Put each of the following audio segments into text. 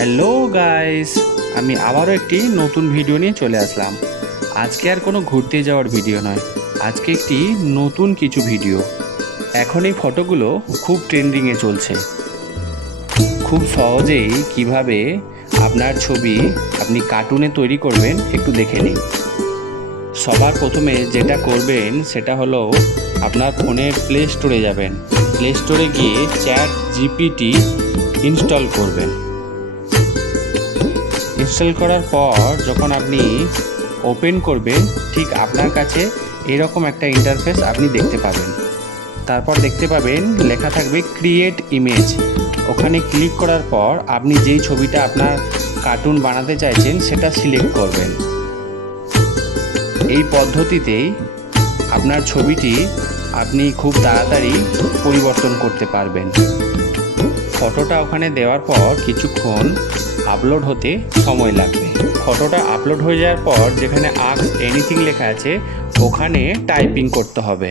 Hello guys, আমি আবারও একটি নতুন ভিডিও নিয়ে চলে আসলাম। আজকে আর কোনো ঘুরতে যাওয়ার ভিডিও নয়, আজকে একটি নতুন কিছু ভিডিও। এখন এই ফটোগুলো খুব ট্রেন্ডিংয়ে চলছে। খুব সহজেই কীভাবে আপনার ছবি আপনি কার্টুনে তৈরি করবেন একটু দেখে নিন। সবার প্রথমে যেটা করবেন, সেটা হলো আপনার ফোনের প্লে স্টোরে যাবেন। প্লে স্টোরে গিয়ে চ্যাট জিপিটি ইনস্টল করবেন। ইনস্টল করার পর যখন আপনি ওপেন করবেন, ঠিক আপনার কাছে এরকম একটা ইন্টারফেস আপনি দেখতে পাবেন। তারপর দেখতে পাবেন, লেখা থাকবে ক্রিয়েট ইমেজ ওখানে ক্লিক করার পর আপনি যেই ছবিটা আপনার কার্টুন বানাতে চাইছেন, সেটা সিলেক্ট করবেন। এই পদ্ধতিতেই আপনার ছবিটি আপনি খুব তাড়াতাড়ি পরিবর্তন করতে পারবেন। ফটোটা ওখানে দেওয়ার পর কিছুক্ষণ আপলোড হতে সময় লাগবে। ফটোটা আপলোড হয়ে যাওয়ার পর যেখানে আক্স এনিথিং লেখা আছে, ওখানে টাইপিং করতে হবে।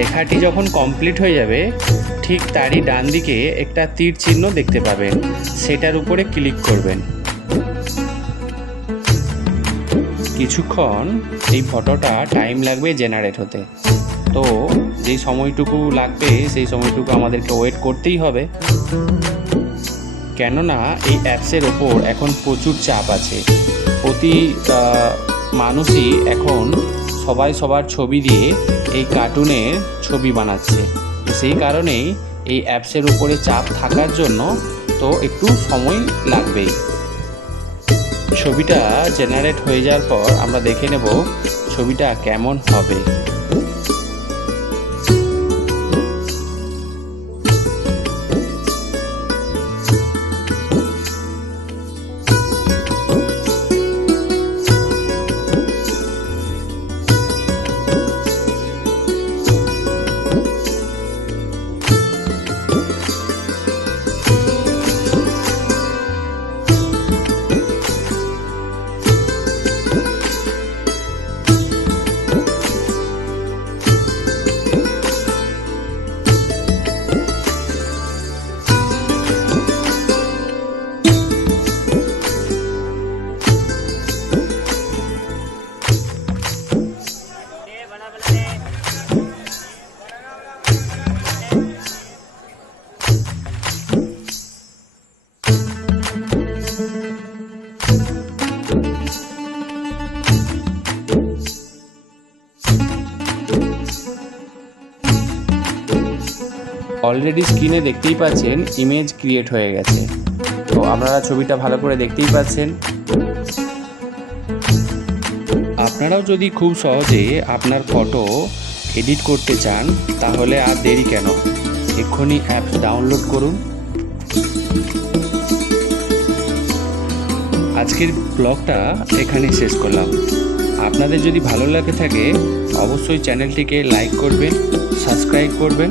লেখাটি যখন কমপ্লিট হয়ে যাবে, ঠিক তারই ডান দিকে একটা তীর চিহ্ন দেখতে পাবেন। সেটার উপরে ক্লিক করবেন। কিছুক্ষণ এই ফটোটা টাইম লাগবে জেনারেট হতে। তো যেই সময়টুকু লাগবে, সেই সময়টুকু আমাদেরকে ওয়েট করতেই হবে। কেননা এই অ্যাপসের ওপর এখন প্রচুর চাপ আছে। প্রতি মানুষই এখন সবাই সবার ছবি দিয়ে এই কার্টুনের ছবি বানাচ্ছে। সেই কারণেই এই অ্যাপসের উপরে চাপ থাকার জন্য তো একটু সময় লাগবেই। ছবিটা জেনারেট হয়ে যাওয়ার পর আমরা দেখে নেব ছবিটা কেমন হবে। অলরেডি স্ক্রিনে দেখতেই পাচ্ছেন ইমেজ ক্রিয়েট হয়ে গেছে। তো আপনারা ছবিটা ভালো করে দেখতেই পাচ্ছেন। আপনারাও যদি খুব সহজে আপনার ফটো এডিট করতে চান, তাহলে আর দেরি কেন? এক্ষুনি অ্যাপ ডাউনলোড করুন। আজকের ব্লগটা এখানেই শেষ করলাম। আপনাদের যদি ভালো লাগে থাকে, অবশ্যই চ্যানেলটিকে লাইক করবেন সাবস্ক্রাইব করবেন।